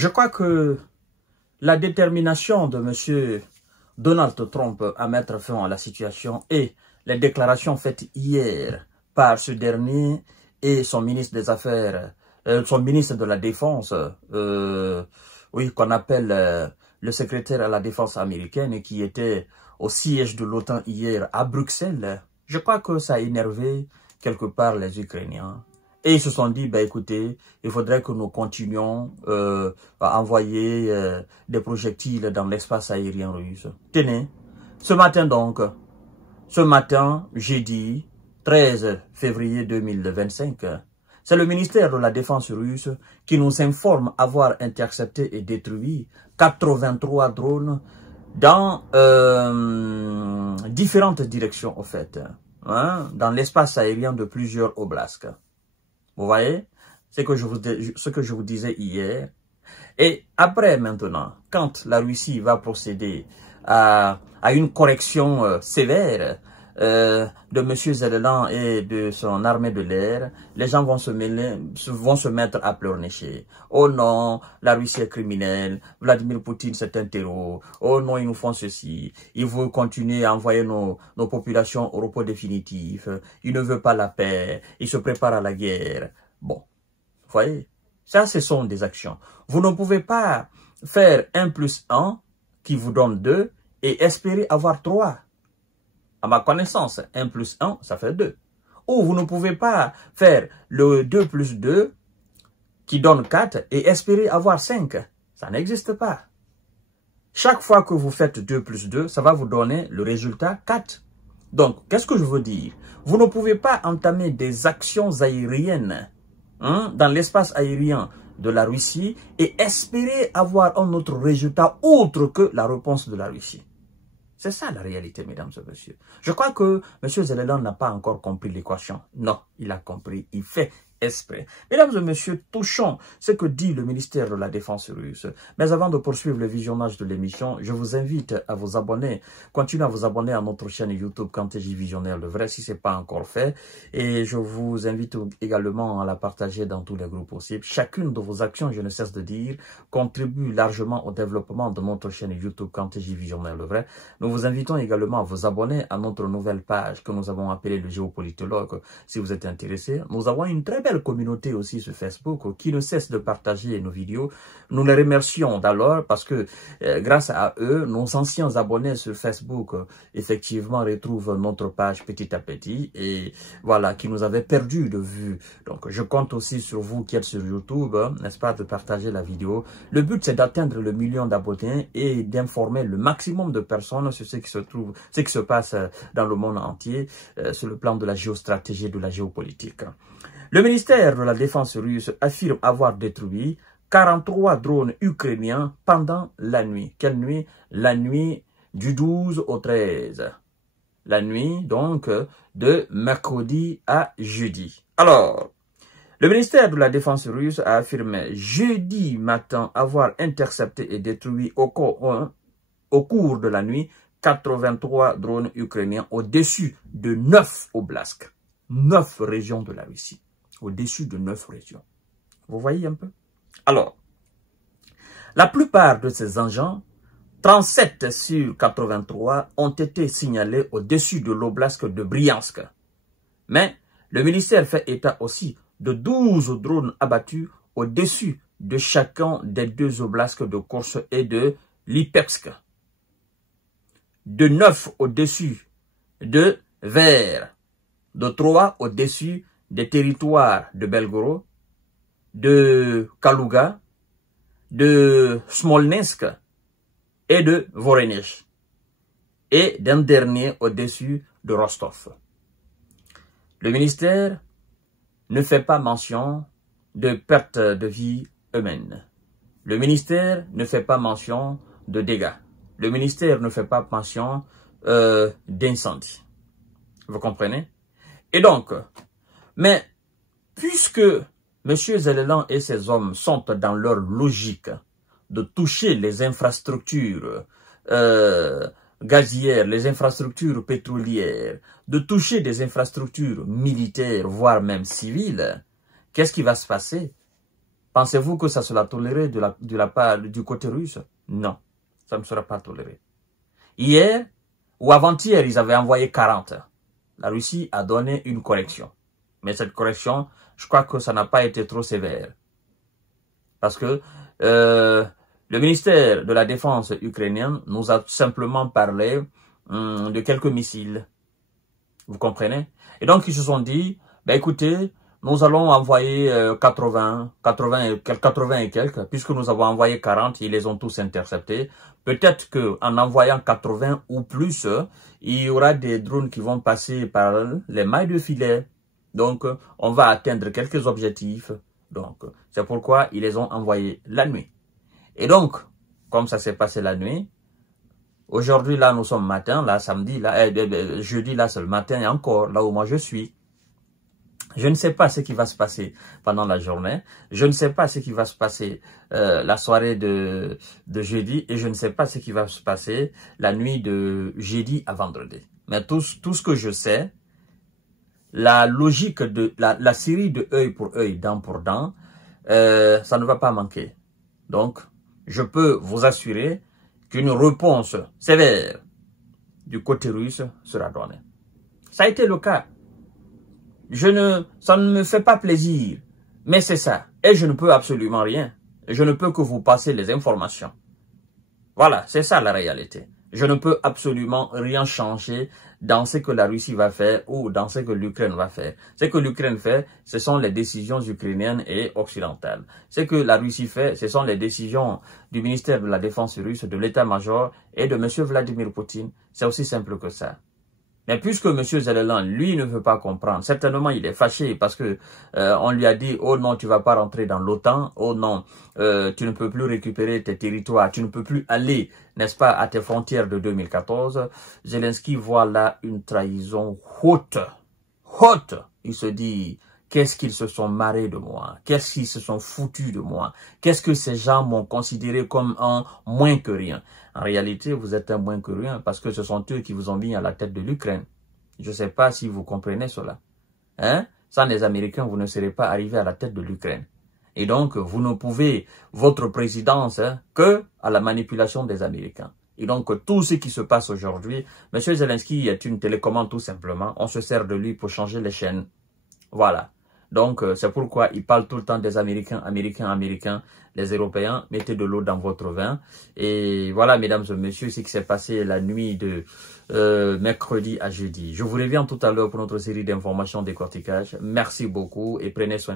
Je crois que la détermination de M. Donald Trump à mettre fin à la situation et les déclarations faites hier par ce dernier et son ministre des Affaires, son ministre de la Défense, oui, qu'on appelle le secrétaire à la Défense américaine et qui était au siège de l'OTAN hier à Bruxelles, je crois que ça a énervé quelque part les Ukrainiens. Et ils se sont dit, bah, écoutez, il faudrait que nous continuions à envoyer des projectiles dans l'espace aérien russe. Tenez, ce matin donc, jeudi 13 février 2025, c'est le ministère de la Défense russe qui nous informe avoir intercepté et détruit 83 drones dans différentes directions, au fait, hein, dans l'espace aérien de plusieurs oblasts. Vous voyez ce que je vous disais hier. Et après maintenant, quand la Russie va procéder à une correction sévère de M. Zelensky et de son armée de l'air, les gens vont se mettre à pleurnicher. Oh non, la Russie est criminelle, Vladimir Poutine c'est un terreau, oh non, ils nous font ceci, ils veulent continuer à envoyer nos populations au repos définitif, ils ne veulent pas la paix, ils se préparent à la guerre. Bon, vous voyez, ça ce sont des actions. Vous ne pouvez pas faire 1 plus 1 qui vous donne 2 et espérer avoir 3. À ma connaissance, 1 plus 1, ça fait 2. Ou vous ne pouvez pas faire le 2 plus 2 qui donne 4 et espérer avoir 5. Ça n'existe pas. Chaque fois que vous faites 2 plus 2, ça va vous donner le résultat 4. Donc, qu'est-ce que je veux dire? Vous ne pouvez pas entamer des actions aériennes dans l'espace aérien de la Russie et espérer avoir un autre résultat autre que la réponse de la Russie. C'est ça la réalité, mesdames et messieurs. Je crois que M. Zelensky n'a pas encore compris l'équation. Non, il a compris, il fait exprès. Mesdames et messieurs, touchons ce que dit le ministère de la Défense russe. Mais avant de poursuivre le visionnage de l'émission, je vous invite à vous abonner. Continuez à vous abonner à notre chaîne YouTube KanTJ Visionnaire le vrai si ce n'est pas encore fait. Et je vous invite également à la partager dans tous les groupes possibles. Chacune de vos actions, je ne cesse de dire, contribue largement au développement de notre chaîne YouTube KanTJ Visionnaire le vrai. Nous vous invitons également à vous abonner à notre nouvelle page que nous avons appelée le Géopolitologue. Si vous êtes intéressé, nous avons une très belle communauté aussi sur Facebook qui ne cesse de partager nos vidéos. Nous les remercions d'alors parce que grâce à eux, nos anciens abonnés sur Facebook effectivement retrouvent notre page petit à petit et voilà, qui nous avaient perdu de vue. Donc je compte aussi sur vous qui êtes sur YouTube, n'est-ce pas, de partager la vidéo. Le but c'est d'atteindre le 1 million d'abonnés et d'informer le maximum de personnes sur ce qui se passe dans le monde entier sur le plan de la géostratégie et de la géopolitique. Le ministère de la Défense russe affirme avoir détruit 43 drones ukrainiens pendant la nuit. Quelle nuit? La nuit du 12 au 13. La nuit, donc, de mercredi à jeudi. Alors, le ministère de la Défense russe a affirmé jeudi matin avoir intercepté et détruit au cours de la nuit 83 drones ukrainiens au-dessus de 9 oblasts. 9 régions de la Russie. Au-dessus de 9 régions. Vous voyez un peu? Alors, la plupart de ces engins, 37 sur 83, ont été signalés au-dessus de l'oblast de Bryansk. Mais le ministère fait état aussi de 12 drones abattus au-dessus de chacun des 2 oblasts de Kursk et de Lipetsk. De 9 au-dessus de Tver, de 3 au-dessus des territoires de Belgorod, de Kaluga, de Smolnsk et de Voronezh, et d'un dernier au-dessus de Rostov. Le ministère ne fait pas mention de perte de vie humaine. Le ministère ne fait pas mention de dégâts. Le ministère ne fait pas mention d'incendie. Vous comprenez? Et donc, mais puisque M. Zelensky et ses hommes sont dans leur logique de toucher les infrastructures gazières, les infrastructures pétrolières, de toucher des infrastructures militaires, voire même civiles, qu'est-ce qui va se passer? Pensez-vous que ça sera toléré de la part du côté russe? Non, ça ne sera pas toléré. Hier ou avant-hier, ils avaient envoyé 40. La Russie a donné une correction. Mais cette correction, je crois que ça n'a pas été trop sévère. Parce que le ministère de la Défense ukrainien nous a simplement parlé de quelques missiles. Vous comprenez? Et donc, ils se sont dit, ben écoutez, nous allons envoyer 80 et quelques, puisque nous avons envoyé 40, ils les ont tous interceptés. Peut-être qu'en envoyant 80 ou plus, il y aura des drones qui vont passer par les mailles de filet. Donc, on va atteindre quelques objectifs. Donc, c'est pourquoi ils les ont envoyés la nuit. Et donc, comme ça s'est passé la nuit, aujourd'hui, là, nous sommes matin, là, samedi, là, jeudi, là, c'est le matin et encore, là où moi je suis. Je ne sais pas ce qui va se passer pendant la journée. Je ne sais pas ce qui va se passer la soirée de jeudi. Et je ne sais pas ce qui va se passer la nuit de jeudi à vendredi. Mais tout ce que je sais, la logique de la série de œil pour œil, dent pour dent, ça ne va pas manquer. Donc, je peux vous assurer qu'une réponse sévère du côté russe sera donnée. Ça a été le cas. Ça ne me fait pas plaisir, mais c'est ça. Et je ne peux absolument rien. Je ne peux que vous passer les informations. Voilà, c'est ça la réalité. Je ne peux absolument rien changer dans ce que la Russie va faire ou dans ce que l'Ukraine va faire. Ce que l'Ukraine fait, ce sont les décisions ukrainiennes et occidentales. Ce que la Russie fait, ce sont les décisions du ministère de la Défense russe, de l'état-major et de M. Vladimir Poutine. C'est aussi simple que ça. Mais puisque M. Zelensky, lui, ne veut pas comprendre, certainement il est fâché parce que on lui a dit « Oh non, tu vas pas rentrer dans l'OTAN. Oh non, tu ne peux plus récupérer tes territoires. Tu ne peux plus aller, n'est-ce pas, à tes frontières de 2014. » Zelensky voit là une trahison haute. Haute. Il se dit « Qu'est-ce qu'ils se sont marrés de moi? Qu'est-ce qu'ils se sont foutus de moi? Qu'est-ce que ces gens m'ont considéré comme un moins que rien ?» En réalité, vous êtes un moins que rien parce que ce sont eux qui vous ont mis à la tête de l'Ukraine. Je ne sais pas si vous comprenez cela. Hein? Sans les Américains, vous ne serez pas arrivé à la tête de l'Ukraine. Et donc, vous ne pouvez votre présidence que à la manipulation des Américains. Et donc, tout ce qui se passe aujourd'hui, M. Zelensky est une télécommande tout simplement. On se sert de lui pour changer les chaînes. Voilà. Donc, c'est pourquoi il parle tout le temps des Américains, Américains. Les Européens, mettez de l'eau dans votre vin. Et voilà, mesdames et messieurs, ce qui s'est passé la nuit de mercredi à jeudi. Je vous reviens tout à l'heure pour notre série d'informations décortiquage. Merci beaucoup et prenez soin.